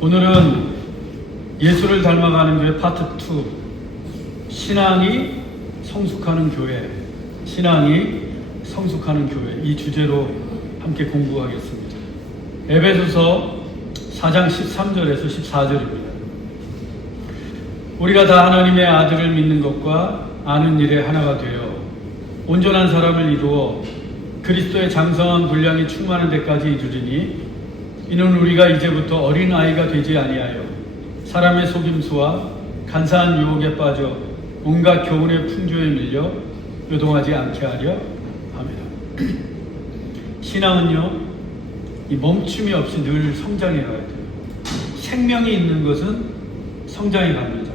오늘은 예수를 닮아가는 교회 파트 2, 신앙이 성숙하는 교회, 신앙이 성숙하는 교회, 이 주제로 함께 공부하겠습니다. 에베소서 4장 13절에서 14절입니다. 우리가 다 하나님의 아들을 믿는 것과 아는 일에 하나가 되어 온전한 사람을 이루어 그리스도의 장성한 분량이 충만한 데까지 이르리니, 이는 우리가 이제부터 어린아이가 되지 아니하여 사람의 속임수와 간사한 유혹에 빠져 온갖 교훈의 풍조에 밀려 요동하지 않게 하려 합니다. 신앙은요, 이 멈춤이 없이 늘 성장해 가야 돼요. 생명이 있는 것은 성장해 갑니다.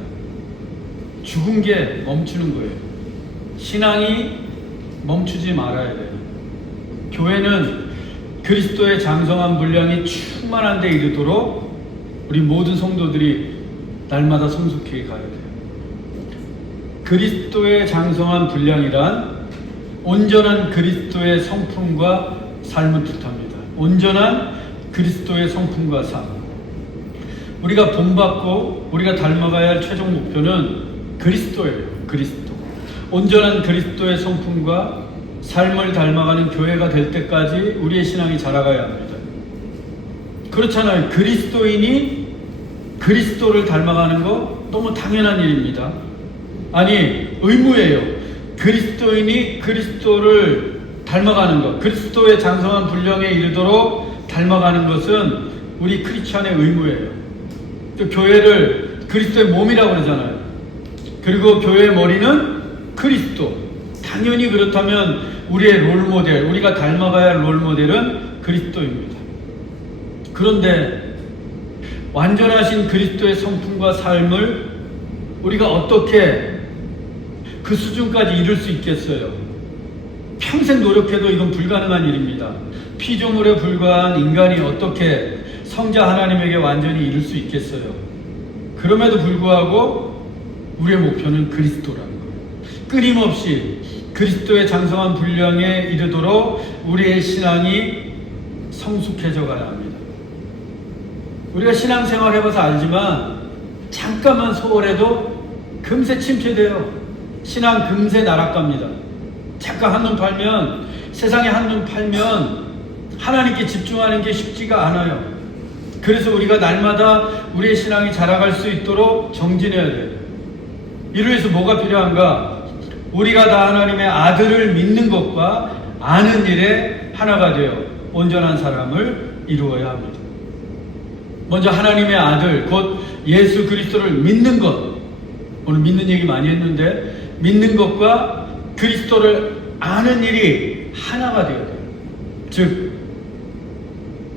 죽은 게 멈추는 거예요. 신앙이 멈추지 말아야 돼요. 교회는 그리스도의 장성한 분량이 충만한 데 이르도록 우리 모든 성도들이 날마다 성숙해 가야 돼요. 그리스도의 장성한 분량이란 온전한 그리스도의 성품과 삶을 뜻합니다. 온전한 그리스도의 성품과 삶. 우리가 본받고 우리가 닮아가야 할 최종 목표는 그리스도예요. 그리스도. 온전한 그리스도의 성품과 삶을 닮아가는 교회가 될 때까지 우리의 신앙이 자라가야 합니다. 그렇잖아요. 그리스도인이 그리스도를 닮아가는 거 너무 당연한 일입니다. 아니, 의무예요. 그리스도인이 그리스도를 닮아가는 것, 그리스도의 장성한 분량에 이르도록 닮아가는 것은 우리 크리스찬의 의무예요. 또 교회를 그리스도의 몸이라고 그러잖아요. 그리고 교회의 머리는 그리스도. 당연히 그렇다면 우리의 롤모델, 우리가 닮아가야 할 롤모델은 그리스도입니다. 그런데 완전하신 그리스도의 성품과 삶을 우리가 어떻게 그 수준까지 이룰 수 있겠어요? 평생 노력해도 이건 불가능한 일입니다. 피조물에 불과한 인간이 어떻게 성자 하나님에게 완전히 이룰 수 있겠어요? 그럼에도 불구하고 우리의 목표는 그리스도라는 거예요. 끊임없이 그리스도의 장성한 분량에 이르도록 우리의 신앙이 성숙해져 가야 합니다. 우리가 신앙생활 해봐서 알지만 잠깐만 소홀해도 금세 침체돼요. 신앙 금세 나락갑니다. 잠깐 한눈 팔면, 세상에 한눈 팔면 하나님께 집중하는 게 쉽지가 않아요. 그래서 우리가 날마다 우리의 신앙이 자라갈 수 있도록 정진해야 돼요. 이를 위해서 뭐가 필요한가? 우리가 다 하나님의 아들을 믿는 것과 아는 일에 하나가 되어 온전한 사람을 이루어야 합니다. 먼저 하나님의 아들, 곧 예수 그리스도를 믿는 것. 오늘 믿는 얘기 많이 했는데, 믿는 것과 그리스도를 아는 일이 하나가 되어야 돼요. 즉,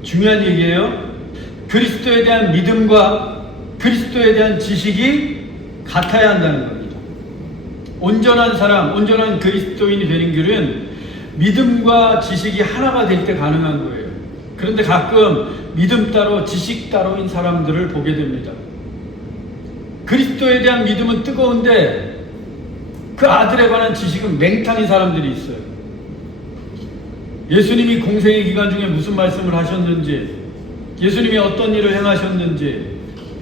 중요한 얘기예요. 그리스도에 대한 믿음과 그리스도에 대한 지식이 같아야 한다는 겁니다. 온전한 사람, 온전한 그리스도인이 되는 길은 믿음과 지식이 하나가 될 때 가능한 거예요. 그런데 가끔 믿음 따로 지식 따로인 사람들을 보게 됩니다. 그리스도에 대한 믿음은 뜨거운데 그 아들에 관한 지식은 맹탕인 사람들이 있어요. 예수님이 공생의 기간 중에 무슨 말씀을 하셨는지, 예수님이 어떤 일을 행하셨는지,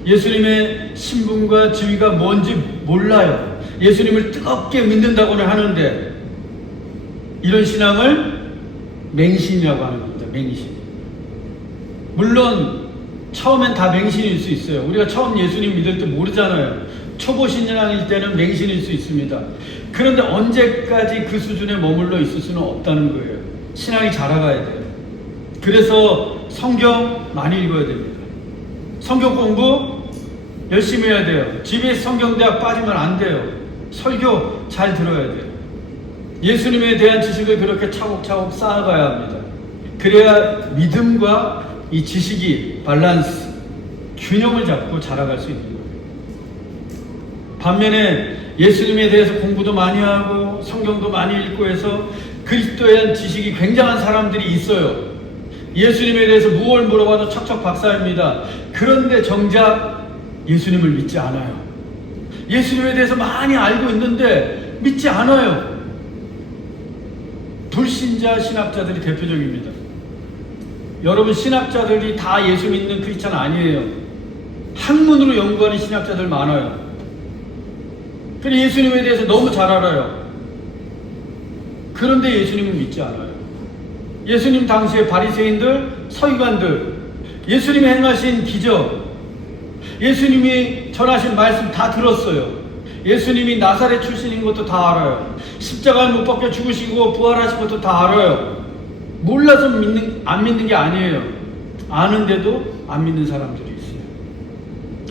예수님의 신분과 지위가 뭔지 몰라요. 예수님을 뜨겁게 믿는다고는 하는데 이런 신앙을 맹신이라고 하는 겁니다. 맹신. 물론 처음엔 다 맹신일 수 있어요. 우리가 처음 예수님 믿을 때 모르잖아요. 초보 신앙일 때는 맹신일 수 있습니다. 그런데 언제까지 그 수준에 머물러 있을 수는 없다는 거예요. 신앙이 자라가야 돼요. 그래서 성경 많이 읽어야 됩니다. 성경 공부 열심히 해야 돼요. 집에서 성경대학 빠지면 안 돼요. 설교 잘 들어야 돼요. 예수님에 대한 지식을 그렇게 차곡차곡 쌓아가야 합니다. 그래야 믿음과 이 지식이 밸런스, 균형을 잡고 자라갈 수 있는 거예요. 반면에 예수님에 대해서 공부도 많이 하고 성경도 많이 읽고 해서 그리스도에 대한 지식이 굉장한 사람들이 있어요. 예수님에 대해서 무엇을 물어봐도 척척 박사입니다. 그런데 정작 예수님을 믿지 않아요. 예수님에 대해서 많이 알고 있는데 믿지 않아요. 불신자 신학자들이 대표적입니다. 여러분, 신학자들이 다 예수 믿는 크리스찬 아니에요. 학문으로 연구하는 신학자들 많아요. 그리고 예수님에 대해서 너무 잘 알아요. 그런데 예수님을 믿지 않아요. 예수님 당시에 바리새인들, 서기관들, 예수님이 행하신 기적, 예수님이 전하신 말씀 다 들었어요. 예수님이 나사렛 출신인 것도 다 알아요. 십자가에 못 박혀 죽으시고 부활하신 것도 다 알아요. 몰라서 안 믿는 게 아니에요. 아는데도 안 믿는 사람들이 있어요.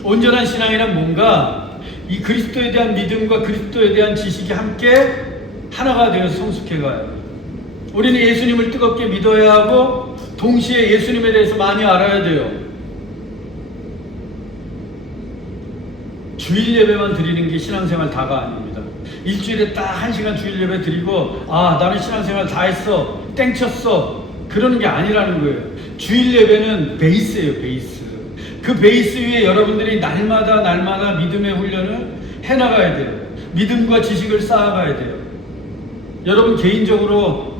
온전한 신앙이란 뭔가 이 그리스도에 대한 믿음과 그리스도에 대한 지식이 함께 하나가 되어서 성숙해가요. 우리는 예수님을 뜨겁게 믿어야 하고 동시에 예수님에 대해서 많이 알아야 돼요. 주일 예배만 드리는 게 신앙생활 다가 아닙니다. 일주일에 딱 1시간 주일 예배 드리고 나는 신앙생활 다 했어, 땡쳤어, 그러는 게 아니라는 거예요. 주일 예배는 베이스예요. 베이스. 그 베이스 위에 여러분들이 날마다 믿음의 훈련을 해나가야 돼요. 믿음과 지식을 쌓아가야 돼요. 여러분 개인적으로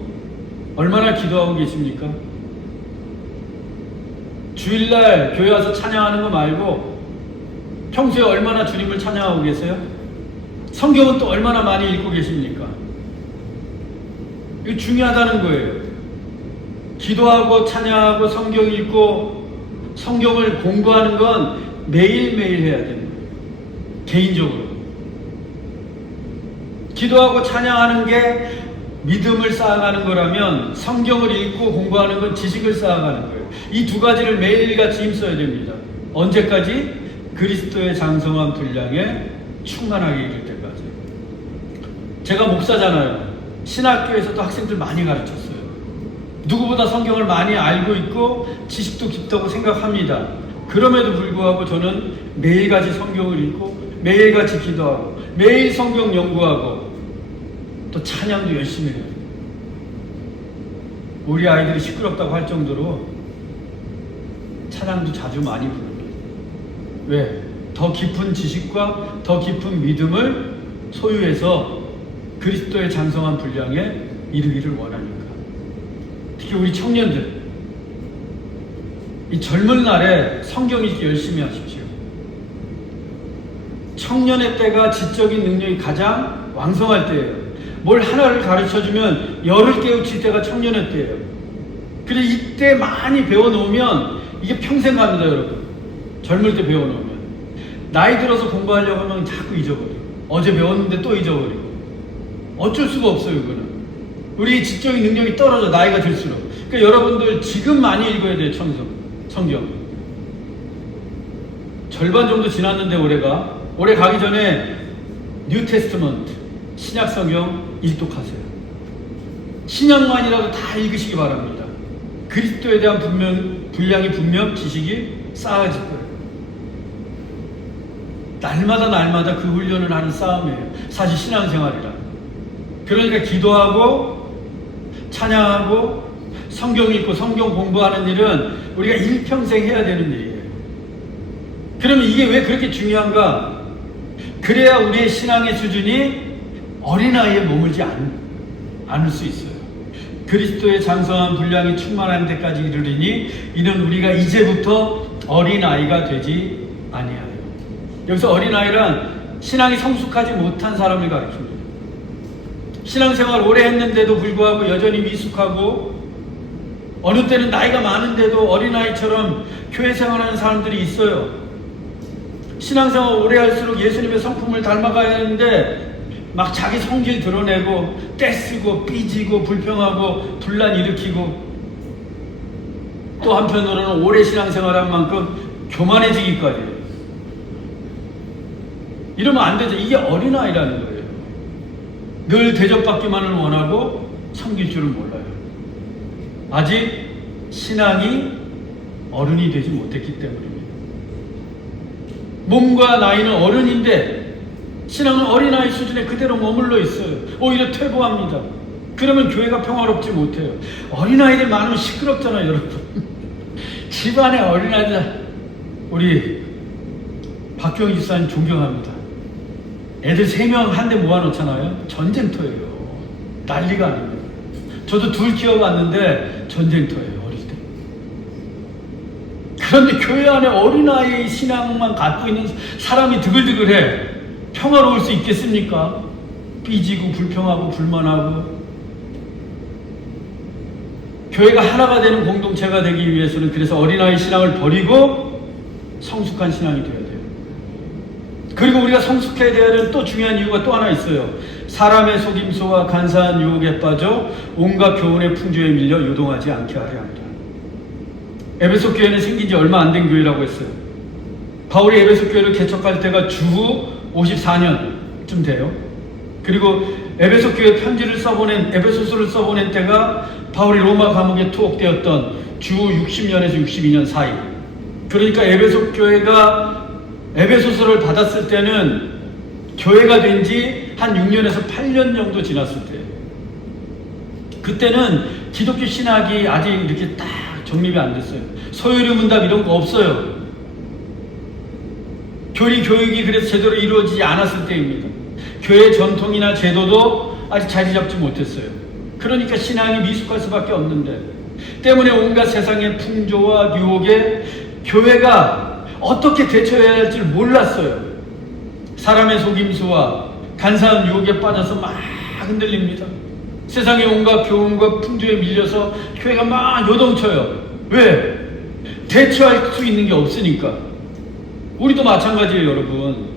얼마나 기도하고 계십니까? 주일날 교회 와서 찬양하는 거 말고 평소에 얼마나 주님을 찬양하고 계세요? 성경은 또 얼마나 많이 읽고 계십니까? 이거 중요하다는 거예요. 기도하고 찬양하고 성경 읽고 성경을 공부하는 건 매일매일 해야 되는 거예요. 개인적으로. 기도하고 찬양하는 게 믿음을 쌓아가는 거라면 성경을 읽고 공부하는 건 지식을 쌓아가는 거예요. 이 두 가지를 매일같이 힘써야 됩니다. 언제까지? 그리스도의 장성한 분량에 충만하게 이를 때까지. 제가 목사잖아요. 신학교에서도 학생들 많이 가르쳤어요. 누구보다 성경을 많이 알고 있고 지식도 깊다고 생각합니다. 그럼에도 불구하고 저는 매일같이 성경을 읽고 매일같이 기도하고 매일 성경 연구하고 또 찬양도 열심히 해요. 우리 아이들이 시끄럽다고 할 정도로 찬양도 자주 많이 부릅니다. 왜? 더 깊은 지식과 더 깊은 믿음을 소유해서 그리스도의 장성한 분량에 이르기를 원하니까. 특히 우리 청년들, 이 젊은 날에 성경 읽기 열심히 하십시오. 청년의 때가 지적인 능력이 가장 왕성할 때예요. 뭘 하나를 가르쳐주면 열을 깨우칠 때가 청년의 때예요. 그래서 이때 많이 배워놓으면 이게 평생 갑니다, 여러분. 젊을 때 배워놓으면. 나이 들어서 공부하려고 하면 자꾸 잊어버리고 어제 배웠는데 또 잊어버리고 어쩔 수가 없어요. 이거는 우리 지적인 능력이 떨어져, 나이가 들수록. 그러니까 여러분들 지금 많이 읽어야 돼요. 성경 절반 정도 지났는데 올해 가기 전에 뉴 테스트먼트 신약 성경 일독하세요. 신약만이라도 다 읽으시기 바랍니다. 그리스도에 대한 분량이 분명 지식이 쌓아질 거예요. 날마다 그 훈련을 하는 싸움이에요. 사실 신앙생활이라. 그러니까 기도하고 찬양하고 성경 읽고 성경 공부하는 일은 우리가 일평생 해야 되는 일이에요. 그러면 이게 왜 그렇게 중요한가? 그래야 우리의 신앙의 수준이 어린아이에 머물지 않을 수 있어요. 그리스도의 장성한 분량이 충만한 데까지 이르리니 이는 우리가 이제부터 어린아이가 되지 아니하여. 여기서 어린아이란 신앙이 성숙하지 못한 사람을 가리킵니다. 신앙생활 오래 했는데도 불구하고 여전히 미숙하고 어느 때는 나이가 많은데도 어린아이처럼 교회 생활하는 사람들이 있어요. 신앙생활 오래 할수록 예수님의 성품을 닮아가야 하는데 막 자기 성질 드러내고 떼쓰고 삐지고 불평하고 분란 일으키고 또 한편으로는 오래 신앙생활한 만큼 교만해지기까지. 이러면 안 되죠. 이게 어린아이라는 거예요. 늘 대접받기만을 원하고 섬길 줄은 몰라요. 아직 신앙이 어른이 되지 못했기 때문입니다. 몸과 나이는 어른인데 신앙은 어린아이 수준에 그대로 머물러 있어요. 오히려 퇴보합니다. 그러면 교회가 평화롭지 못해요. 어린아이들 많으면 시끄럽잖아요, 여러분. 집안에 어린아이들, 우리 박경희 집사님 존경합니다. 애들 3명 한 대 모아놓잖아요. 전쟁터예요. 난리가 아닙니다. 저도 둘 키워봤는데 전쟁터예요, 어릴 때. 그런데 교회 안에 어린아이 신앙만 갖고 있는 사람이 드글드글해. 평화로울 수 있겠습니까? 삐지고 불평하고 불만하고. 교회가 하나가 되는 공동체가 되기 위해서는 그래서 어린아이 신앙을 버리고 성숙한 신앙이 되어야 돼요. 그리고 우리가 성숙해야 되는 또 중요한 이유가 또 하나 있어요. 사람의 속임수와 간사한 유혹에 빠져 온갖 교훈의 풍조에 밀려 요동하지 않게 하려 합니다. 에베소 교회는 생긴 지 얼마 안 된 교회라고 했어요. 바울이 에베소 교회를 개척할 때가 주후 54년쯤 돼요. 그리고 에베소 교회 편지를 써보낸, 에베소서를 써보낸 때가 바울이 로마 감옥에 투옥되었던 주후 60년에서 62년 사이. 그러니까 에베소 교회가 에베소서를 받았을 때는 교회가 된 지 한 6년에서 8년 정도 지났을 때. 그때는 기독교 신학이 아직 이렇게 딱 정립이 안 됐어요. 서유리문답 이런 거 없어요. 교육이 그래서 제대로 이루어지지 않았을 때입니다. 교회 전통이나 제도도 아직 자리 잡지 못했어요. 그러니까 신앙이 미숙할 수밖에 없는데, 때문에 온갖 세상의 풍조와 유혹에 교회가 어떻게 대처해야 할지를 몰랐어요. 사람의 속임수와 간사한 유혹에 빠져서 막 흔들립니다. 세상의 온갖 교훈과 풍조에 밀려서 교회가 막 요동쳐요. 왜? 대처할 수 있는 게 없으니까. 우리도 마찬가지예요, 여러분.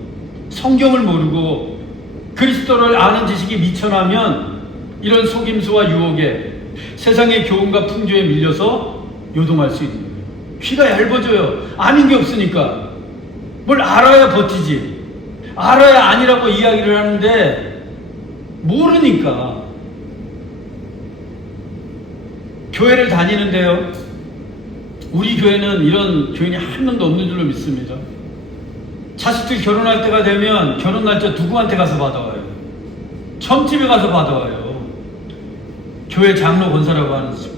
성경을 모르고 그리스도를 아는 지식이 미천하면 이런 속임수와 유혹에 세상의 교훈과 풍조에 밀려서 요동할 수 있는 거예요. 귀가 얇아져요. 아닌 게 없으니까. 뭘 알아야 버티지. 알아야 아니라고 이야기를 하는데 모르니까. 교회를 다니는데요, 우리 교회는 이런 교인이 한 명도 없는 줄로 믿습니다. 자식들 결혼할 때가 되면 결혼 날짜 누구한테 가서 받아와요? 점집에 가서 받아와요. 교회 장로 권사라고 하는 집.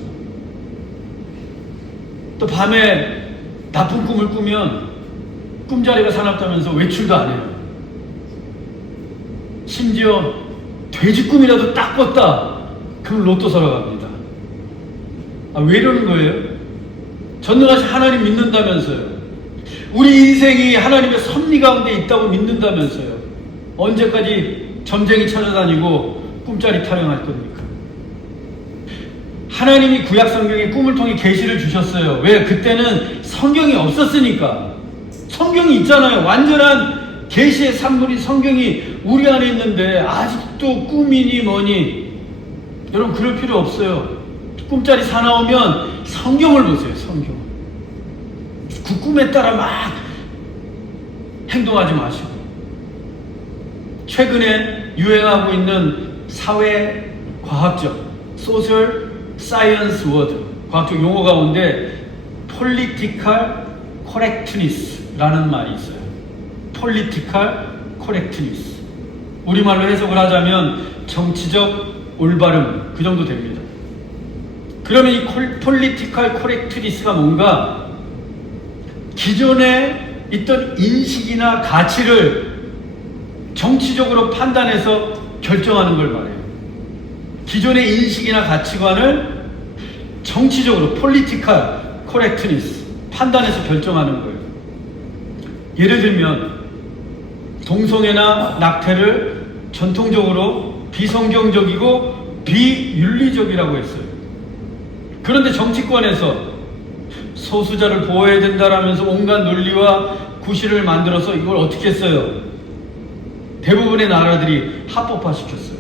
또 밤에 나쁜 꿈을 꾸면 꿈자리가 사납다면서 외출도 안 해요. 심지어 돼지 꿈이라도 딱 꿨다 그럼 로또 사러 갑니다. 왜 이러는 거예요? 전능하신 하나님 믿는다면서요. 우리 인생이 하나님의 섭리 가운데 있다고 믿는다면서요. 언제까지 점쟁이 찾아다니고 꿈자리 타령할 겁니까? 하나님이 구약 성경에 꿈을 통해 계시를 주셨어요. 왜? 그때는 성경이 없었으니까. 성경이 있잖아요. 완전한 계시의 산물이 성경이 우리 안에 있는데 아직도 꿈이니 뭐니. 여러분 그럴 필요 없어요. 꿈자리 사나오면 성경을 보세요. 성경. 그 꿈에 따라 막 행동하지 마시고. 최근에 유행하고 있는 사회과학적 소셜 사이언스 워드, 과학적 용어 가운데 political correctness라는 말이 있어요. political correctness. 우리말로 해석을 하자면 정치적 올바름, 그 정도 됩니다. 그러면 이 political correctness가 뭔가 기존에 있던 인식이나 가치를 정치적으로 판단해서 결정하는 걸 말해요. 기존의 인식이나 가치관을 정치적으로 political correctness 판단해서 결정하는 거예요. 예를 들면 동성애나 낙태를 전통적으로 비성경적이고 비윤리적이라고 했어요. 그런데 정치권에서 소수자를 보호해야 된다라면서 온갖 논리와 구실을 만들어서 이걸 어떻게 했어요? 대부분의 나라들이 합법화시켰어요.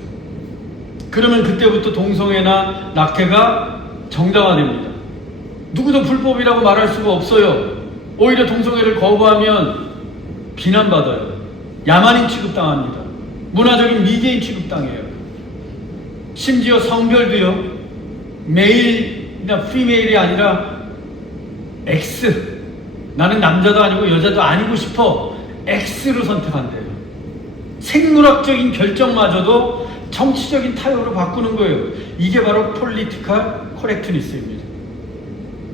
그러면 그때부터 동성애나 낙태가 정당화됩니다. 누구도 불법이라고 말할 수가 없어요. 오히려 동성애를 거부하면 비난받아요. 야만인 취급당합니다. 문화적인 미개인 취급당해요. 심지어 성별도요, 메일이나 피메일이 아니라 X, 나는 남자도 아니고 여자도 아니고 싶어, X로 선택한대요. 생물학적인 결정마저도 정치적인 타협으로 바꾸는 거예요. 이게 바로 political correctness입니다.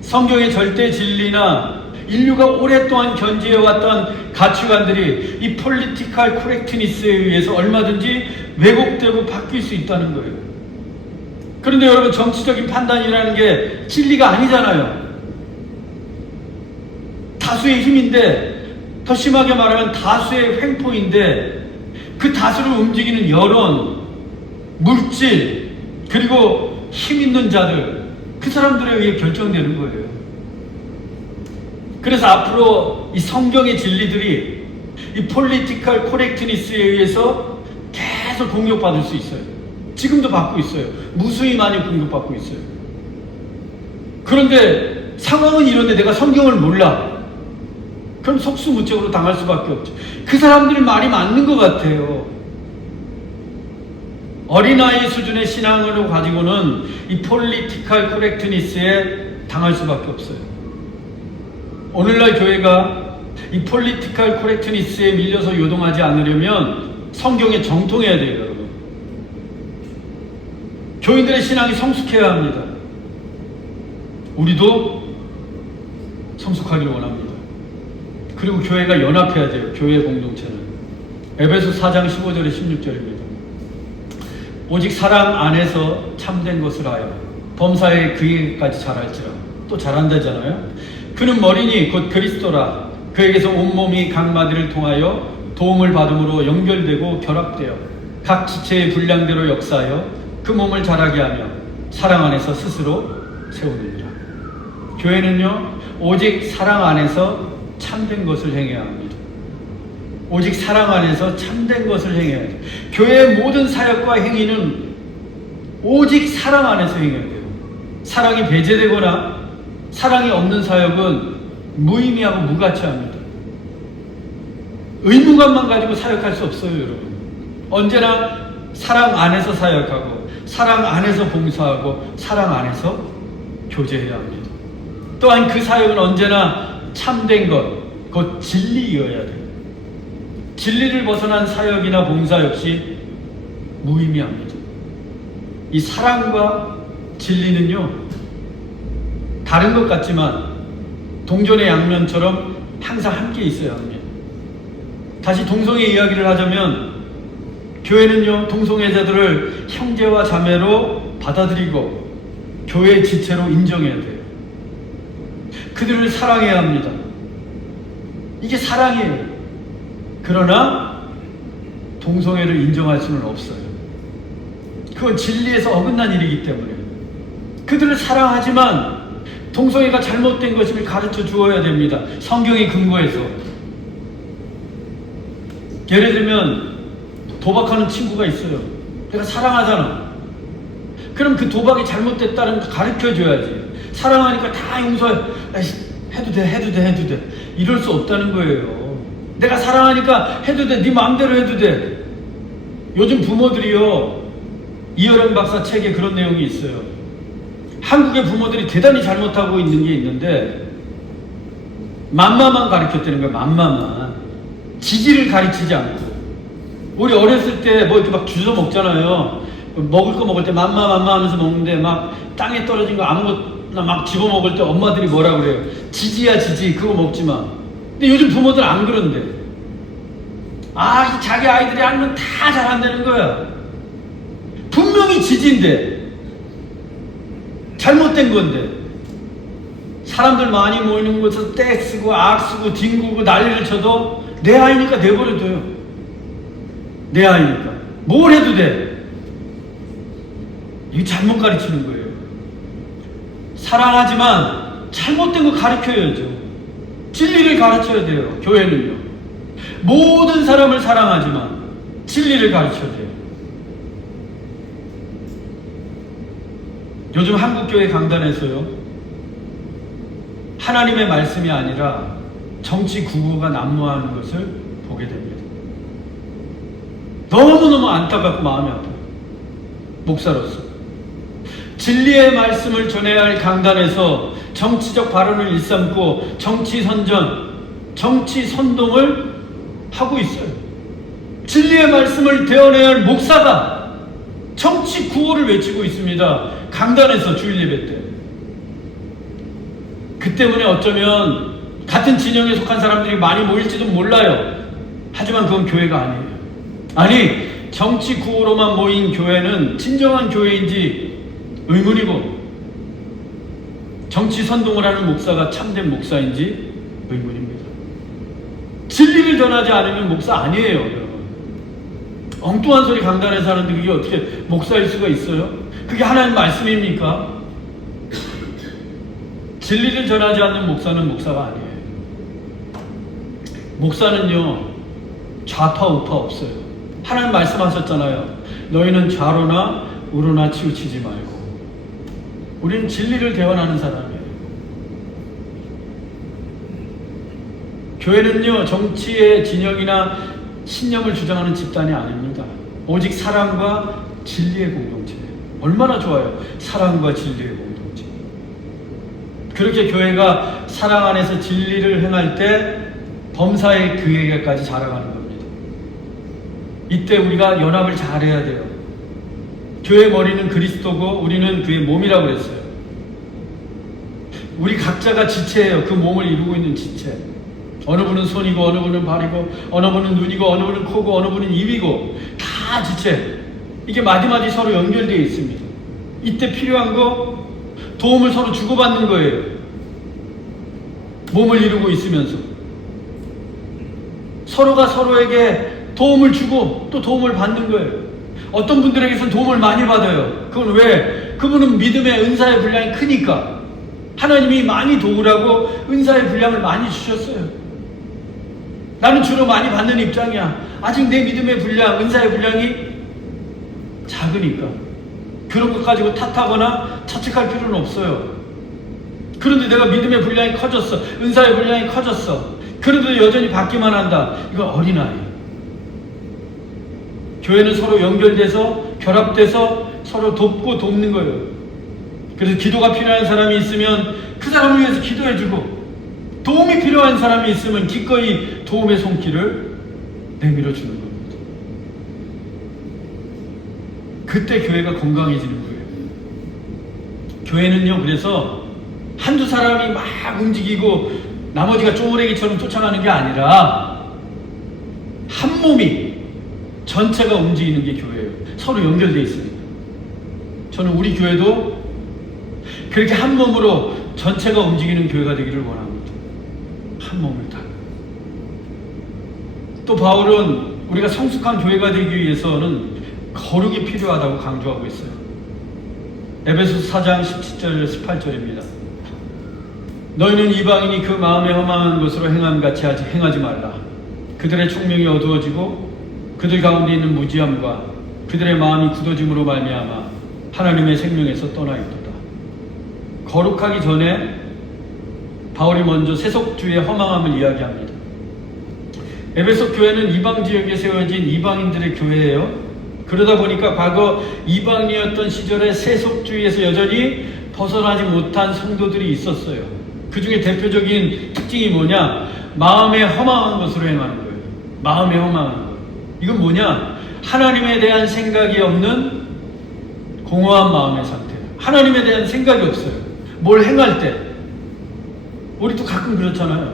성경의 절대 진리나 인류가 오랫동안 견지해왔던 가치관들이 이 political correctness에 의해서 얼마든지 왜곡되고 바뀔 수 있다는 거예요. 그런데 여러분, 정치적인 판단이라는 게 진리가 아니잖아요. 다수의 힘인데, 더 심하게 말하면 다수의 횡포인데, 그 다수를 움직이는 여론, 물질, 그리고 힘 있는 자들, 그 사람들에 의해 결정되는 거예요. 그래서 앞으로 이 성경의 진리들이 이 폴리티컬 코렉트니스에 의해서 계속 공격받을 수 있어요. 지금도 받고 있어요. 무수히 많이 공격받고 있어요. 그런데 상황은 이런데 내가 성경을 몰라. 그럼 속수무책으로 당할 수밖에 없죠. 그 사람들이 말이 맞는 것 같아요. 어린아이 수준의 신앙으로 가지고는 이 폴리티컬 코렉트니스에 당할 수밖에 없어요. 오늘날 교회가 이 폴리티컬 코렉트니스에 밀려서 요동하지 않으려면 성경에 정통해야 돼요, 여러분. 교인들의 신앙이 성숙해야 합니다. 우리도 성숙하기를 원합니다. 그리고 교회가 연합해야 돼요, 교회 공동체는. 에베소 4장 15절에 16절입니다. 오직 사랑 안에서 참된 것을 하여 범사에 그에게까지 잘할지라. 또 잘한다잖아요. 그는 머리니 곧 그리스도라. 그에게서 온몸이 각 마디를 통하여 도움을 받음으로 연결되고 결합되어 각 지체의 분량대로 역사하여 그 몸을 자라게 하며 사랑 안에서 스스로 세우느니라. 교회는요, 오직 사랑 안에서 참된 것을 행해야 합니다. 오직 사랑 안에서 참된 것을 행해야 돼요. 교회의 모든 사역과 행위는 오직 사랑 안에서 행해야 돼요. 사랑이 배제되거나 사랑이 없는 사역은 무의미하고 무가치합니다. 의무감만 가지고 사역할 수 없어요, 여러분. 언제나 사랑 안에서 사역하고 사랑 안에서 봉사하고 사랑 안에서 교제해야 합니다. 또한 그 사역은 언제나 참된 것, 곧 진리이어야 돼요. 진리를 벗어난 사역이나 봉사 역시 무의미합니다. 이 사랑과 진리는요, 다른 것 같지만 동전의 양면처럼 항상 함께 있어야 합니다. 다시 동성애 이야기를 하자면, 교회는요, 동성애자들을 형제와 자매로 받아들이고 교회 지체로 인정해야 돼요. 그들을 사랑해야 합니다. 이게 사랑이에요. 그러나 동성애를 인정할 수는 없어요. 그건 진리에서 어긋난 일이기 때문에. 그들을 사랑하지만 동성애가 잘못된 것임을 가르쳐 주어야 됩니다. 성경의 근거에서. 예를 들면 도박하는 친구가 있어요. 내가 사랑하잖아. 그럼 그 도박이 잘못됐다는 걸 가르쳐 줘야지. 사랑하니까 다 용서해. 해도 돼. 이럴 수 없다는 거예요. 내가 사랑하니까 해도 돼. 네 마음대로 해도 돼. 요즘 부모들이요, 이어령 박사 책에 그런 내용이 있어요. 한국의 부모들이 대단히 잘못하고 있는 게 있는데, 맘마만 가르쳤다는 거예요. 맘마만. 지지를 가르치지 않고. 우리 어렸을 때 뭐 이렇게 막 주워 먹잖아요. 먹을 거 먹을 때 맘마 하면서 먹는데, 막 땅에 떨어진 거 아무거나 막 집어 먹을 때 엄마들이 뭐라 그래요? 지지야 지지, 그거 먹지 마. 근데 요즘 부모들 안 그런데. 자기 아이들이 하면 다 잘한다는 거야. 분명히 지지인데, 잘못된 건데. 사람들 많이 모이는 곳에서 떼 쓰고 악 쓰고 뒹구고 난리를 쳐도 내 아이니까 내버려둬요. 내 아이니까 뭘 해도 돼. 이게 잘못 가르치는 거예요. 사랑하지만 잘못된 거 가르쳐야죠. 진리를 가르쳐야 돼요. 교회는요, 모든 사람을 사랑하지만 진리를 가르쳐야 돼요. 요즘 한국교회 강단에서요, 하나님의 말씀이 아니라 정치 구구가 난무하는 것을 보게 됩니다. 너무너무 안타깝고 마음이 아파요. 목사로서 진리의 말씀을 전해야 할 강단에서 정치적 발언을 일삼고 정치 선전, 정치 선동을 하고 있어요. 진리의 말씀을 대언해야 할 목사가 정치 구호를 외치고 있습니다. 강단에서 주일 예배 때. 그 때문에 어쩌면 같은 진영에 속한 사람들이 많이 모일지도 몰라요. 하지만 그건 교회가 아니에요. 아니, 정치 구호로만 모인 교회는 진정한 교회인지 의문이고, 정치 선동을 하는 목사가 참된 목사인지 의문입니다. 진리를 전하지 않으면 목사 아니에요, 여러분. 엉뚱한 소리 강단에서 하는데 그게 어떻게 목사일 수가 있어요? 그게 하나님 말씀입니까? 진리를 전하지 않는 목사는 목사가 아니에요. 목사는요, 좌파 우파 없어요. 하나님 말씀하셨잖아요. 너희는 좌로나 우로나 치우치지 말고. 우리는 진리를 대언하는 사람이에요. 교회는요, 정치의 진영이나 신념을 주장하는 집단이 아닙니다. 오직 사랑과 진리의 공동체예요. 얼마나 좋아요. 사랑과 진리의 공동체. 그렇게 교회가 사랑 안에서 진리를 행할 때 범사의 교회까지 자라가는 겁니다. 이때 우리가 연합을 잘해야 돼요. 교회 머리는 그리스도고 우리는 그의 몸이라고 그랬어요. 우리 각자가 지체예요. 그 몸을 이루고 있는 지체. 어느 분은 손이고 어느 분은 발이고 어느 분은 눈이고 어느 분은 코고 어느 분은 입이고 다 지체. 이게 마디마디 서로 연결되어 있습니다. 이때 필요한 거 도움을 서로 주고받는 거예요. 몸을 이루고 있으면서 서로가 서로에게 도움을 주고 또 도움을 받는 거예요. 어떤 분들에게서는 도움을 많이 받아요. 그건 왜? 그분은 믿음의 은사의 분량이 크니까. 하나님이 많이 도우라고 은사의 분량을 많이 주셨어요. 나는 주로 많이 받는 입장이야. 아직 내 믿음의 분량, 은사의 분량이 작으니까. 그런 것 가지고 탓하거나 자책할 필요는 없어요. 그런데 내가 믿음의 분량이 커졌어. 은사의 분량이 커졌어. 그런데도 여전히 받기만 한다. 이건 어린아이. 교회는 서로 연결돼서 결합돼서 서로 돕고 돕는 거예요. 그래서 기도가 필요한 사람이 있으면 그 사람을 위해서 기도해주고, 도움이 필요한 사람이 있으면 기꺼이 도움의 손길을 내밀어 주는 겁니다. 그때 교회가 건강해지는 거예요. 교회는요, 그래서 한두 사람이 막 움직이고 나머지가 쪼그레기처럼 쫓아가는 게 아니라 한 몸이 전체가 움직이는 게 교회예요. 서로 연결되어 있으니까. 저는 우리 교회도 그렇게 한 몸으로 전체가 움직이는 교회가 되기를 원합니다. 한 몸을 다. 또 바울은 우리가 성숙한 교회가 되기 위해서는 거룩이 필요하다고 강조하고 있어요. 에베소서 4장 17절 18절입니다. 너희는 이방인이 그 마음에 허망한 것으로 행함같이 행하지 말라. 그들의 총명이 어두워지고 그들 가운데 있는 무지함과 그들의 마음이 굳어짐으로 말미암아 하나님의 생명에서 떠나 있도다. 거룩하기 전에 바울이 먼저 세속주의의 허망함을 이야기합니다. 에베소 교회는 이방 지역에 세워진 이방인들의 교회예요. 그러다 보니까 과거 이방인이었던 시절에 세속주의에서 여전히 벗어나지 못한 성도들이 있었어요. 그 중에 대표적인 특징이 뭐냐? 마음에 허망한 것으로 행하는 거예요. 마음에 허망한 것. 이건 뭐냐? 하나님에 대한 생각이 없는 공허한 마음의 상태예요. 하나님에 대한 생각이 없어요. 뭘 행할 때. 우리도 가끔 그렇잖아요.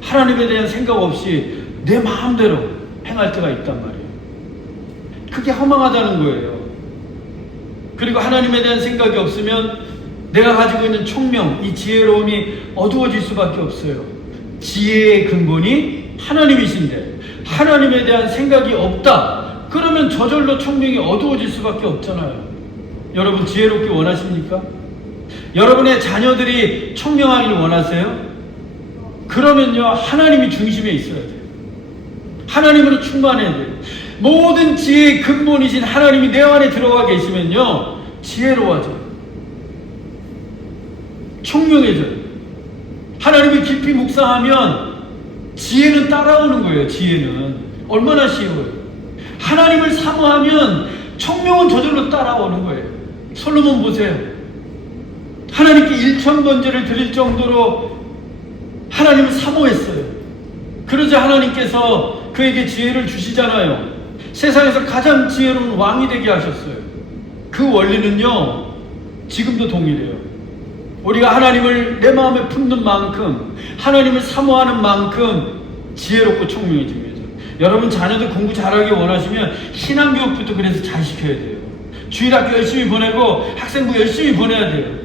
하나님에 대한 생각 없이 내 마음대로 행할 때가 있단 말이에요. 그게 허망하다는 거예요. 그리고 하나님에 대한 생각이 없으면 내가 가지고 있는 총명, 이 지혜로움이 어두워질 수밖에 없어요. 지혜의 근본이 하나님이신데 하나님에 대한 생각이 없다. 그러면 저절로 총명이 어두워질 수밖에 없잖아요. 여러분 지혜롭기 원하십니까? 여러분의 자녀들이 총명하기를 원하세요? 그러면요, 하나님이 중심에 있어야 돼요. 하나님으로 충만해야 돼요. 모든 지혜의 근본이신 하나님이 내 안에 들어가 계시면요, 지혜로워져요. 총명해져요. 하나님이 깊이 묵상하면 지혜는 따라오는 거예요. 지혜는 얼마나 쉬워요. 하나님을 사모하면 총명은 저절로 따라오는 거예요. 솔로몬 보세요. 하나님께 1000번제를 드릴 정도로 하나님을 사모했어요. 그러자 하나님께서 그에게 지혜를 주시잖아요. 세상에서 가장 지혜로운 왕이 되게 하셨어요. 그 원리는요, 지금도 동일해요. 우리가 하나님을 내 마음에 품는 만큼, 하나님을 사모하는 만큼 지혜롭고 총명해집니다. 여러분 자녀들 공부 잘하기 원하시면 신앙교육부터 그래서 잘 시켜야 돼요. 주일학교 열심히 보내고 학생부 열심히 보내야 돼요.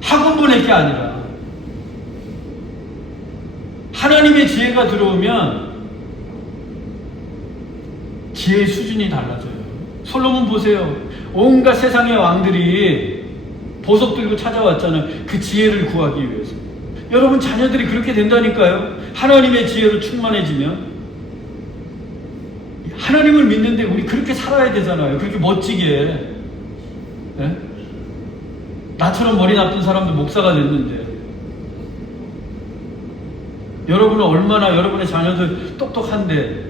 학원 보낼 게 아니라. 하나님의 지혜가 들어오면 지혜의 수준이 달라져요. 솔로몬 보세요. 온갖 세상의 왕들이 보석 들고 찾아왔잖아요. 그 지혜를 구하기 위해서. 여러분 자녀들이 그렇게 된다니까요. 하나님의 지혜로 충만해지면. 하나님을 믿는데 우리 그렇게 살아야 되잖아요. 그렇게 멋지게. 네? 나처럼 머리 나쁜 사람도 목사가 됐는데, 여러분은 얼마나 여러분의 자녀들 똑똑한데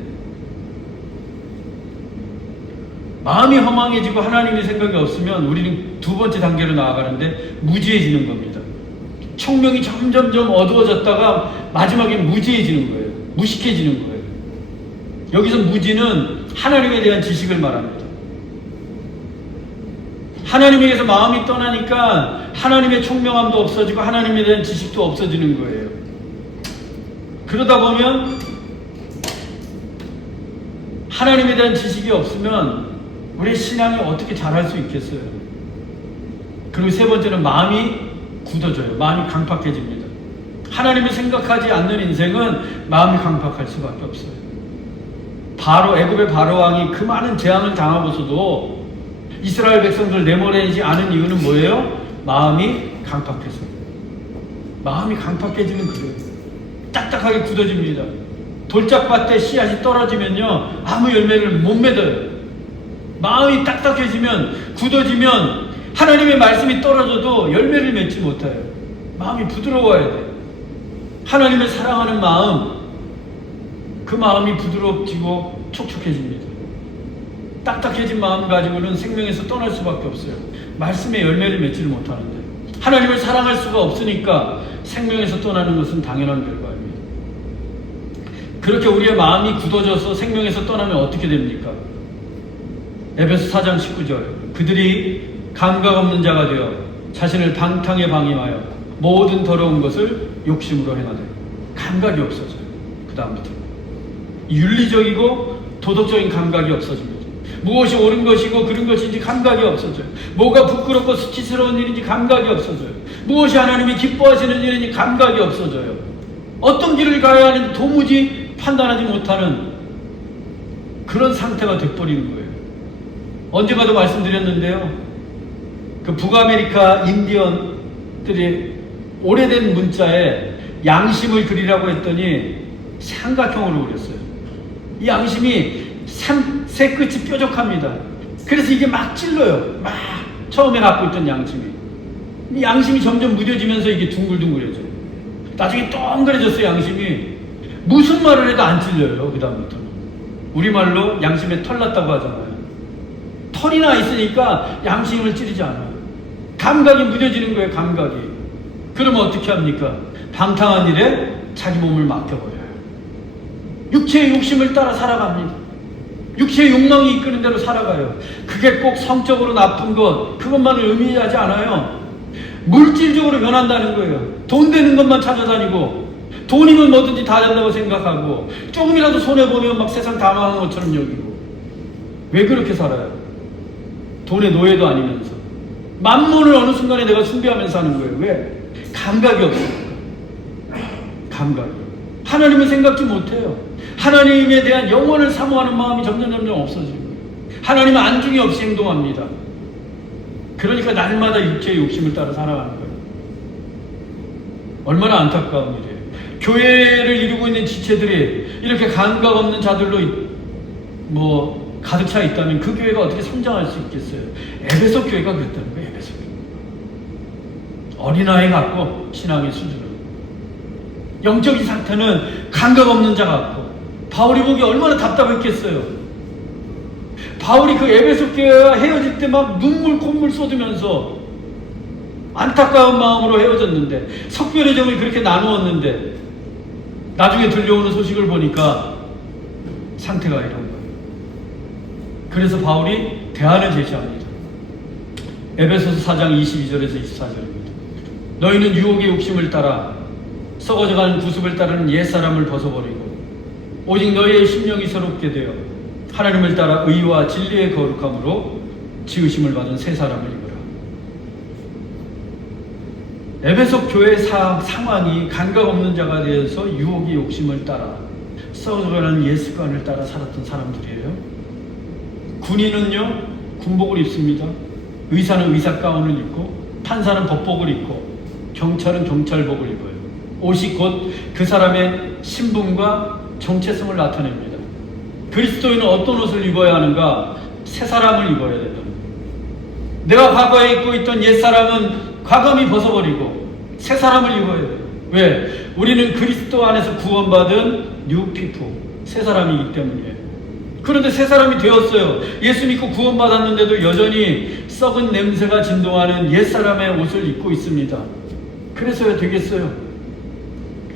마음이 허망해지고 하나님의 생각이 없으면 우리는 두 번째 단계로 나아가는데 무지해지는 겁니다. 총명이 점점점 어두워졌다가 마지막에 무지해지는 거예요. 무식해지는 거예요. 여기서 무지는 하나님에 대한 지식을 말합니다. 하나님에게서 마음이 떠나니까 하나님의 총명함도 없어지고 하나님에 대한 지식도 없어지는 거예요. 그러다 보면 하나님에 대한 지식이 없으면 우리의 신앙이 어떻게 잘할 수 있겠어요? 그리고 세 번째는 마음이 굳어져요. 마음이 강팍해집니다. 하나님을 생각하지 않는 인생은 마음이 강팍할 수밖에 없어요. 애굽의 바로 왕이 그 많은 재앙을 당하고서도 이스라엘 백성들 내보내지 않은 이유는 뭐예요? 마음이 강팍해서. 마음이 강팍해지는 그래요. 딱딱하게 굳어집니다. 돌짝밭에 씨앗이 떨어지면요 아무 열매를 못 맺어요. 마음이 딱딱해지면, 굳어지면 하나님의 말씀이 떨어져도 열매를 맺지 못해요. 마음이 부드러워야 돼요. 하나님을 사랑하는 마음, 그 마음이 부드럽지고 촉촉해집니다. 딱딱해진 마음 가지고는 생명에서 떠날 수밖에 없어요. 말씀의 열매를 맺지를 못하는데, 하나님을 사랑할 수가 없으니까 생명에서 떠나는 것은 당연한 결과입니다. 그렇게 우리의 마음이 굳어져서 생명에서 떠나면 어떻게 됩니까? 에베소 4장 19절, 그들이 감각 없는 자가 되어 자신을 방탕에 방임하여 모든 더러운 것을 욕심으로 행하되. 감각이 없어져요. 그 다음부터 윤리적이고 도덕적인 감각이 없어집니다. 무엇이 옳은 것이고 그른 것인지 감각이 없어져요. 뭐가 부끄럽고 수치스러운 일인지 감각이 없어져요. 무엇이 하나님이 기뻐하시는 일인지 감각이 없어져요. 어떤 길을 가야 하는지 도무지 판단하지 못하는 그런 상태가 돼버리는 거예요. 언젠가도 말씀드렸는데요, 그 북아메리카 인디언들이 오래된 문자에 양심을 그리라고 했더니 삼각형으로 그렸어요. 이 양심이 새 끝이 뾰족합니다. 그래서 이게 막 찔러요. 막 처음에 갖고 있던 양심이. 이 양심이 점점 무뎌지면서 이게 둥글둥글해져요. 나중에 동그래졌어요. 양심이. 무슨 말을 해도 안 찔려요. 그 다음부터는. 우리말로 양심에 털 났다고 하잖아요. 털이 나 있으니까 양심을 찌르지 않아요. 감각이 무뎌지는 거예요. 감각이. 그러면 어떻게 합니까? 방탕한 일에 자기 몸을 맡겨버려요. 육체의 욕심을 따라 살아갑니다. 육체의 욕망이 이끄는 대로 살아가요. 그게 꼭 성적으로 나쁜 것, 그것만을 의미하지 않아요. 물질적으로 변한다는 거예요. 돈 되는 것만 찾아다니고, 돈이면 뭐든지 다 된다고 생각하고, 조금이라도 손해보면 막 세상 다 망한 것처럼 여기고. 왜 그렇게 살아요? 돈의 노예도 아니면서. 만몬을 어느 순간에 내가 숭배하면서 사는 거예요. 왜? 감각이 없으니까. 감각이. 하나님을 생각지 못해요. 하나님에 대한 영원을 사모하는 마음이 점점 없어지는 거예요. 하나님은 안중이 없이 행동합니다. 그러니까 날마다 육체의 욕심을 따라 살아가는 거예요. 얼마나 안타까운 일이에요. 교회를 이루고 있는 지체들이 이렇게 감각 없는 자들로 가득 차 있다면 그 교회가 어떻게 성장할 수 있겠어요? 에베소 교회가 그랬다는 거예요. 에베소 교회. 어린아이 같고 신앙의 수준은. 영적인 상태는 감각 없는 자 같고. 바울이 보기 얼마나 답답했겠어요. 바울이 그 에베소 교회와 헤어질 때 막 눈물 콧물 쏟으면서 안타까운 마음으로 헤어졌는데, 석별의 정을 그렇게 나누었는데 나중에 들려오는 소식을 보니까 상태가 이런 거예요. 그래서 바울이 대안을 제시합니다. 에베소서 4장 22절에서 24절입니다. 너희는 유혹의 욕심을 따라 썩어져가는 구습을 따르는 옛사람을 벗어버리고 오직 너희의 심령이 새롭게 되어 하나님을 따라 의와 진리의 거룩함으로 지으심을 받은 새 사람을 입으라. 에베소 교회 상황이 감각 없는 자가 되어서 유혹의 욕심을 따라 썩어가는 예습관을 따라 살았던 사람들이에요. 군인은요, 군복을 입습니다. 의사는 의사 가운을 입고, 판사는 법복을 입고, 경찰은 경찰복을 입어요. 옷이 곧 그 사람의 신분과 정체성을 나타냅니다. 그리스도인은 어떤 옷을 입어야 하는가? 새 사람을 입어야 된다는 거예요. 내가 과거에 입고 있던 옛 사람은 과감히 벗어버리고 새 사람을 입어야 돼요. 왜? 우리는 그리스도 안에서 구원받은 뉴 피플, 새 사람이기 때문이에요. 그런데 새 사람이 되었어요. 예수 믿고 구원받았는데도 여전히 썩은 냄새가 진동하는 옛 사람의 옷을 입고 있습니다. 그래서야 되겠어요?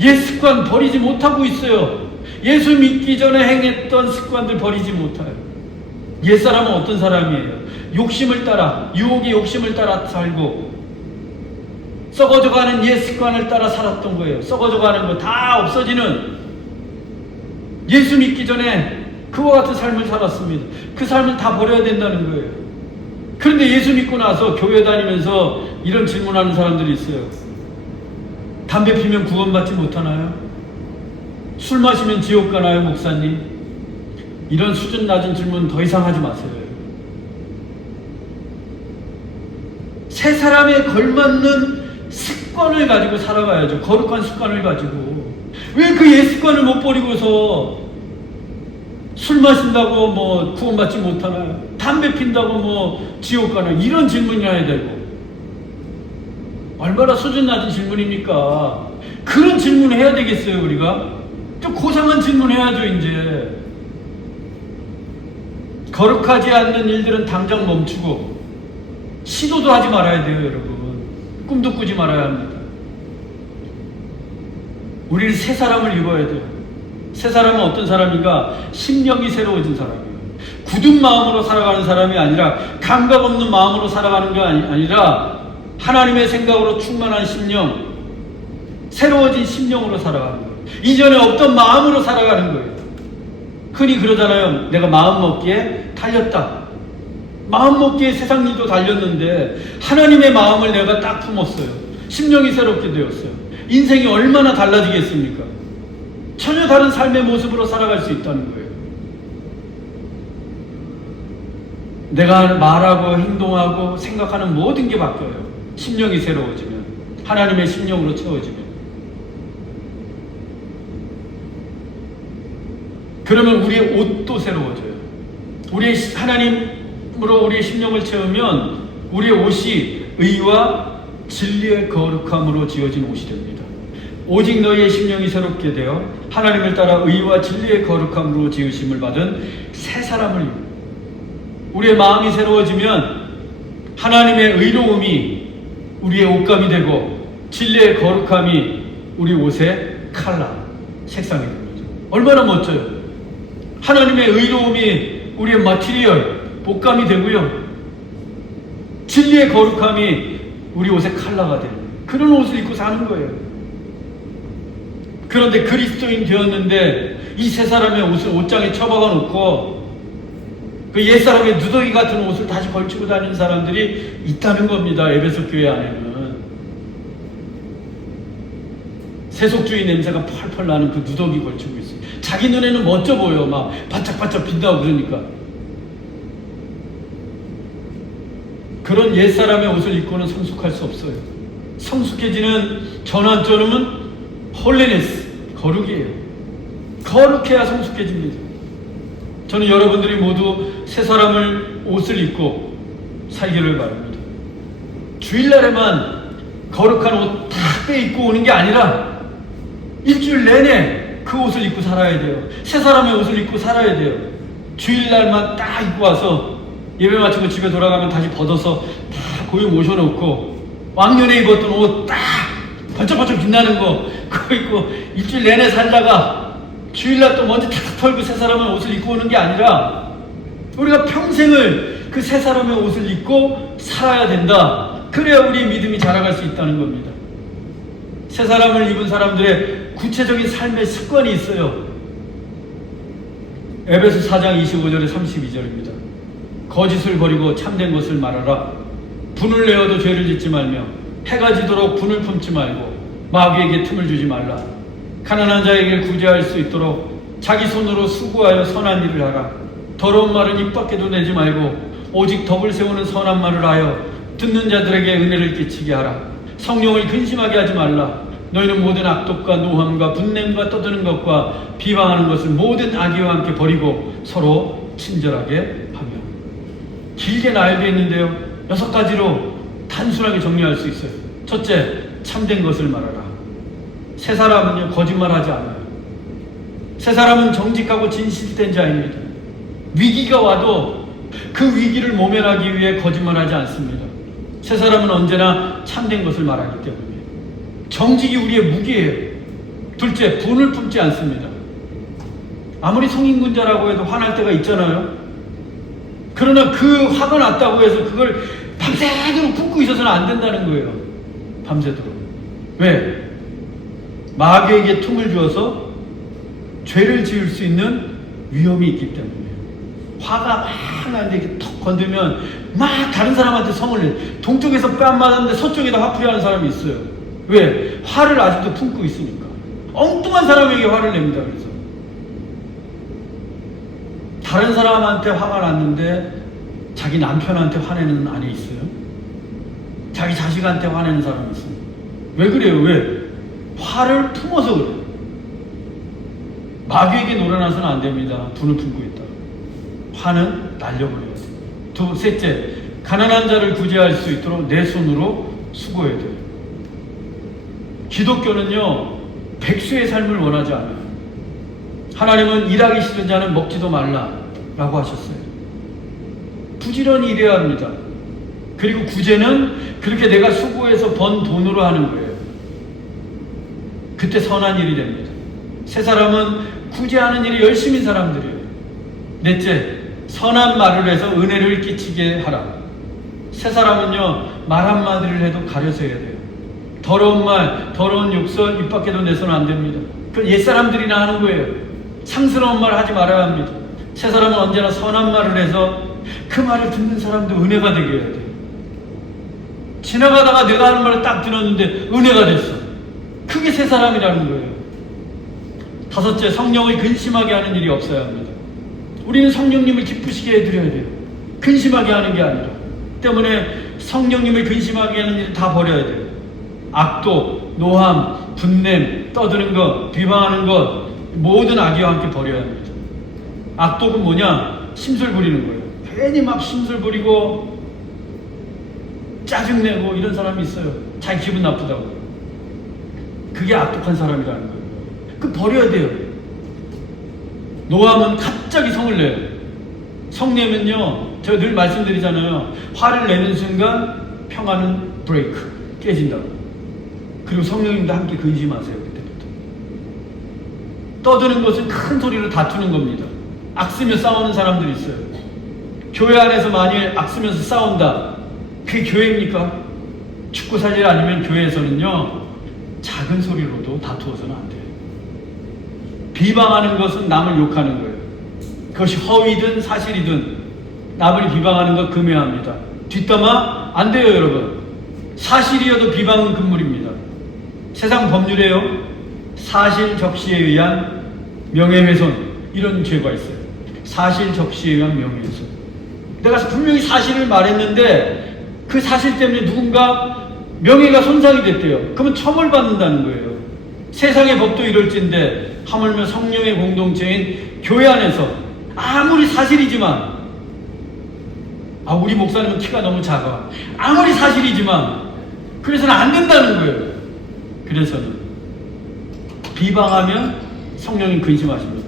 옛 습관 버리지 못하고 있어요. 예수 믿기 전에 행했던 습관들 버리지 못해요. 옛 사람은 어떤 사람이에요? 욕심을 따라, 유혹의 욕심을 따라 살고 썩어져가는 옛 습관을 따라 살았던 거예요. 썩어져가는 거 다 없어지는, 예수 믿기 전에 그와 같은 삶을 살았습니다. 그 삶을 다 버려야 된다는 거예요. 그런데 예수 믿고 나서 교회 다니면서 이런 질문하는 사람들이 있어요. 담배 피면 구원받지 못하나요? 술 마시면 지옥 가나요, 목사님? 이런 수준 낮은 질문 더 이상 하지 마세요. 새 사람에 걸맞는 습관을 가지고 살아가야죠. 거룩한 습관을 가지고. 왜 그 옛 습관을 못 버리고서 술 마신다고 뭐 구원받지 못하나요? 담배 핀다고 뭐 지옥 가나요? 이런 질문이나 해야 되고. 얼마나 수준 낮은 질문입니까? 그런 질문을 해야 되겠어요, 우리가? 좀 고상한 질문 해야죠, 이제. 거룩하지 않는 일들은 당장 멈추고, 시도도 하지 말아야 돼요, 여러분. 꿈도 꾸지 말아야 합니다. 우리는 새 사람을 입어야 돼요. 새 사람은 어떤 사람인가? 심령이 새로워진 사람이에요. 굳은 마음으로 살아가는 사람이 아니라, 감각 없는 마음으로 살아가는 게 아니라, 하나님의 생각으로 충만한 심령, 새로워진 심령으로 살아가는 거예요. 이전에 없던 마음으로 살아가는 거예요. 흔히 그러잖아요. 내가 마음먹기에 달렸다. 마음먹기에 세상 일도 달렸는데 하나님의 마음을 내가 딱 품었어요. 심령이 새롭게 되었어요. 인생이 얼마나 달라지겠습니까? 전혀 다른 삶의 모습으로 살아갈 수 있다는 거예요. 내가 말하고 행동하고 생각하는 모든 게 바뀌어요. 심령이 새로워지면, 하나님의 심령으로 채워지면. 그러면 우리의 옷도 새로워져요. 우리의 하나님으로 우리의 심령을 채우면 우리의 옷이 의와 진리의 거룩함으로 지어진 옷이 됩니다. 오직 너희의 심령이 새롭게 되어 하나님을 따라 의와 진리의 거룩함으로 지으심을 받은 새 사람을 입는, 우리의 마음이 새로워지면 하나님의 의로움이 우리의 옷감이 되고 진리의 거룩함이 우리 옷의 컬러, 색상이 됩니다. 얼마나 멋져요. 하나님의 의로움이 우리의 마티리얼, 옷감이 되고요. 진리의 거룩함이 우리 옷의 컬러가 되는, 그런 옷을 입고 사는 거예요. 그런데 그리스도인 되었는데 이 세 사람의 옷을 옷장에 처박아 놓고 그 옛사람의 누더기 같은 옷을 다시 걸치고 다니는 사람들이 있다는 겁니다. 에베소 교회 안에는. 세속주의 냄새가 펄펄 나는 그 누더기 걸치고 있어요. 자기 눈에는 멋져 보여. 막 바짝바짝 빛나고 그러니까. 그런 옛사람의 옷을 입고는 성숙할 수 없어요. 성숙해지는 전환점은 홀리네스, 거룩이에요. 거룩해야 성숙해집니다. 저는 여러분들이 모두 새 사람을 옷을 입고 살기를 바랍니다. 주일날에만 거룩한 옷 다 빼입고 오는 게 아니라 일주일 내내 그 옷을 입고 살아야 돼요. 새 사람의 옷을 입고 살아야 돼요. 주일날만 딱 입고 와서 예배 마치고 집에 돌아가면 다시 벗어서 다 고이 모셔놓고 왕년에 입었던 옷 딱 번쩍번쩍 빛나는 거 그거 입고 일주일 내내 살다가 주일날 또 먼지 탁 털고 새 사람의 옷을 입고 오는 게 아니라 우리가 평생을 그 새 사람의 옷을 입고 살아야 된다. 그래야 우리 믿음이 자라갈 수 있다는 겁니다. 새 사람을 입은 사람들의 구체적인 삶의 습관이 있어요. 에베소 4장 25절에 32절입니다. 거짓을 버리고 참된 것을 말하라. 분을 내어도 죄를 짓지 말며 해가 지도록 분을 품지 말고 마귀에게 틈을 주지 말라. 가난한 자에게 구제할 수 있도록 자기 손으로 수고하여 선한 일을 하라. 더러운 말은 입 밖에도 내지 말고 오직 덕을 세우는 선한 말을 하여 듣는 자들에게 은혜를 끼치게 하라. 성령을 근심하게 하지 말라. 너희는 모든 악독과 노함과 분냄과 떠드는 것과 비방하는 것을 모든 악의와 함께 버리고 서로 친절하게 하며. 길게 나열되어 있는데요, 6가지로 단순하게 정리할 수 있어요. 첫째, 참된 것을 말하라. 새 사람은요, 거짓말하지 않아요. 새 사람은 정직하고 진실된 자입니다. 위기가 와도 그 위기를 모면하기 위해 거짓말하지 않습니다. 새 사람은 언제나 참된 것을 말하기 때문에 정직이 우리의 무기예요. 둘째, 분을 품지 않습니다. 아무리 성인군자라고 해도 화날 때가 있잖아요. 그러나 그 화가 났다고 해서 그걸 밤새도록 품고 있어서는 안 된다는 거예요. 밤새도록. 왜? 마귀에게 틈을 주어서 죄를 지을 수 있는 위험이 있기 때문에. 화가 막 나는데 이렇게 턱 건들면 막 다른 사람한테 성을 내. 동쪽에서 뺨 맞았는데 서쪽에다 화풀이 하는 사람이 있어요. 왜? 화를 아직도 품고 있으니까. 엉뚱한 사람에게 화를 냅니다. 그래서 다른 사람한테 화가 났는데 자기 남편한테 화내는 아내 있어요. 자기 자식한테 화내는 사람이 있어요. 왜 그래요? 왜? 화를 품어서 그래요. 마귀에게 놀아나서는 안 됩니다. 분을 품고 있다. 화는 날려버려야 돼요. 셋째, 가난한 자를 구제할 수 있도록 내 손으로 수고해야 돼요. 기독교는요, 백수의 삶을 원하지 않아요. 하나님은 일하기 싫은 자는 먹지도 말라라고 하셨어요. 부지런히 일해야 합니다. 그리고 구제는 그렇게 내가 수고해서 번 돈으로 하는 거예요. 그때 선한 일이 됩니다. 새 사람은 구제하는 일이 열심인 사람들이에요. 넷째, 선한 말을 해서 은혜를 끼치게 하라. 새 사람은요, 말 한마디를 해도 가려서 해야 돼요. 더러운 말, 더러운 욕설 입 밖에도 내서는 안 됩니다. 그 옛사람들이나 하는 거예요. 상스러운 말 하지 말아야 합니다. 새 사람은 언제나 선한 말을 해서 그 말을 듣는 사람도 은혜가 되게 해야 돼요. 지나가다가 내가 하는 말을 딱 들었는데 은혜가 됐어. 그게 새 사람이라는 거예요. 다섯째, 성령을 근심하게 하는 일이 없어야 합니다. 우리는 성령님을 기쁘시게 해드려야 돼요. 근심하게 하는 게 아니라. 때문에 성령님을 근심하게 하는 일을 다 버려야 돼요. 악독, 노함, 분냄, 떠드는 것, 비방하는 것, 모든 악의와 함께 버려야 합니다. 악독은 뭐냐? 심술 부리는 거예요. 괜히 막 심술 부리고 짜증내고 이런 사람이 있어요. 자기 기분 나쁘다고. 그게 악독한 사람이라는 거예요. 그 버려야 돼요. 노함은 갑자기 성을 내요. 성 내면요, 제가 늘 말씀드리잖아요. 화를 내는 순간 평화는 브레이크, 깨진다고. 그리고 성령님도 함께 근심하세요. 그때부터. 떠드는 것은 큰 소리로 다투는 겁니다. 악쓰며 싸우는 사람들이 있어요. 교회 안에서 만일 악쓰면서 싸운다, 그게 교회입니까? 죽고 살일 아니면 교회에서는요, 작은 소리로도 다투어서는 안 돼요. 비방하는 것은 남을 욕하는 거예요. 그것이 허위든 사실이든 남을 비방하는 것 금해합니다. 뒷담화 안 돼요, 여러분. 사실이어도 비방은 금물입니다. 세상 법률에요, 사실 적시에 의한 명예훼손, 이런 죄가 있어요. 사실 적시에 의한 명예훼손. 내가 분명히 사실을 말했는데 그 사실 때문에 누군가 명예가 손상이 됐대요. 그러면 처벌받는다는 거예요. 세상의 법도 이럴진데 하물며 성령의 공동체인 교회 안에서 아무리 사실이지만, 우리 목사님은 키가 너무 작아, 아무리 사실이지만 그래서는 안 된다는 거예요. 그래서는 비방하면 성령님 근심하십니다.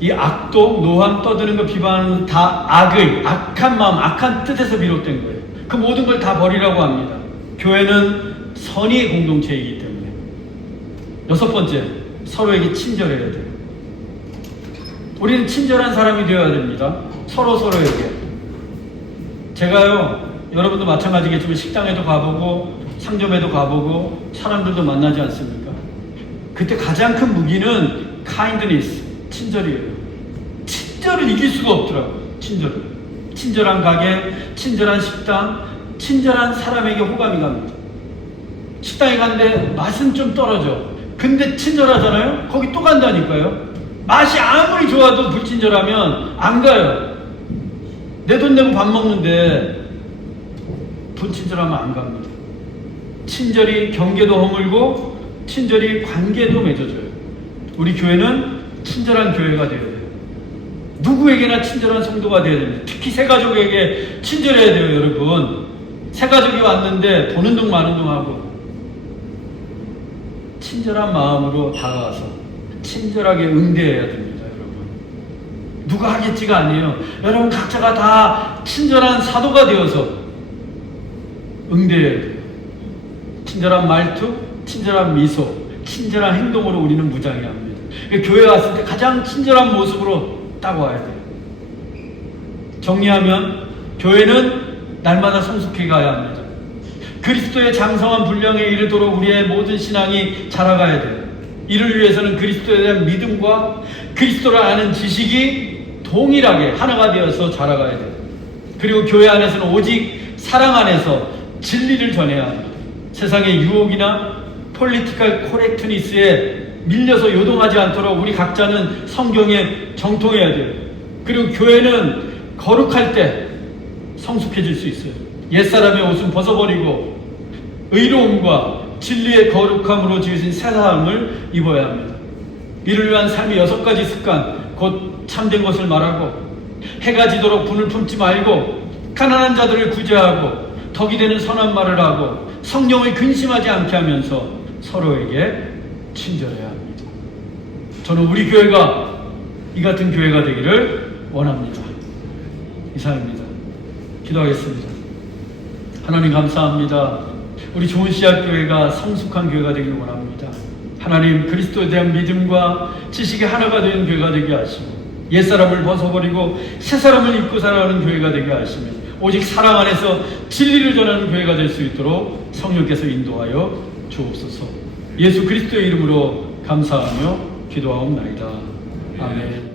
이 악독, 노함, 떠드는 거, 비방하는 거 다 악한 마음, 악한 뜻에서 비롯된 거예요. 그 모든 걸 다 버리라고 합니다. 교회는 선의의 공동체이기 때문에. 여섯 번째, 서로에게 친절해야 돼요. 우리는 친절한 사람이 되어야 됩니다. 서로에게. 제가요, 여러분도 마찬가지겠지만 식당에도 가보고 상점에도 가보고 사람들도 만나지 않습니까? 그때 가장 큰 무기는 kindness, 친절이에요. 친절을 이길 수가 없더라고요. 친절한 가게, 친절한 식당, 친절한 사람에게 호감이 갑니다. 식당에 갔는데 맛은 좀 떨어져. 근데 친절하잖아요? 거기 또 간다니까요. 맛이 아무리 좋아도 불친절하면 안 가요. 내 돈 내고 밥 먹는데 불친절하면 안 갑니다. 친절이 경계도 허물고 친절이 관계도 맺어줘요. 우리 교회는 친절한 교회가 되어야 돼요. 누구에게나 친절한 성도가 되어야 됩니다. 특히 새가족에게 친절해야 돼요, 여러분. 새가족이 왔는데 보는 둥 마는 둥 하고 친절한 마음으로 다가와서 친절하게 응대해야 됩니다, 여러분. 누가 하겠지가 아니에요. 여러분 각자가 다 친절한 사도가 되어서 응대해야 돼요. 친절한 말투, 친절한 미소, 친절한 행동으로 우리는 무장해야 합니다. 교회 왔을 때 가장 친절한 모습으로 딱 와야 돼요. 정리하면 교회는 날마다 성숙해 가야 합니다. 그리스도의 장성한 분량에 이르도록 우리의 모든 신앙이 자라가야 돼요. 이를 위해서는 그리스도에 대한 믿음과 그리스도를 아는 지식이 동일하게 하나가 되어서 자라가야 돼요. 그리고 교회 안에서는 오직 사랑 안에서 진리를 전해야 합니다. 세상의 유혹이나 폴리티컬 코렉트니스에 밀려서 요동하지 않도록 우리 각자는 성경에 정통해야 돼요. 그리고 교회는 거룩할 때 성숙해질 수 있어요. 옛사람의 옷은 벗어버리고 의로움과 진리의 거룩함으로 지으신 새 사람을 입어야 합니다. 이를 위한 삶의 6가지 습관, 곧 참된 것을 말하고 해가 지도록 분을 품지 말고 가난한 자들을 구제하고 덕이 되는 선한 말을 하고 성령을 근심하지 않게 하면서 서로에게 친절해야 합니다. 저는 우리 교회가 이 같은 교회가 되기를 원합니다. 이상입니다. 기도하겠습니다. 하나님 감사합니다. 우리 좋은 씨앗 교회가 성숙한 교회가 되기를 원합니다. 하나님 그리스도에 대한 믿음과 지식이 하나가 되는 교회가 되게 하시고 옛사람을 벗어버리고 새사람을 입고 살아가는 교회가 되게 하시며 오직 사랑 안에서 진리를 전하는 교회가 될 수 있도록 성령께서 인도하여 주옵소서. 예수 그리스도의 이름으로 감사하며 기도하옵나이다. 아멘.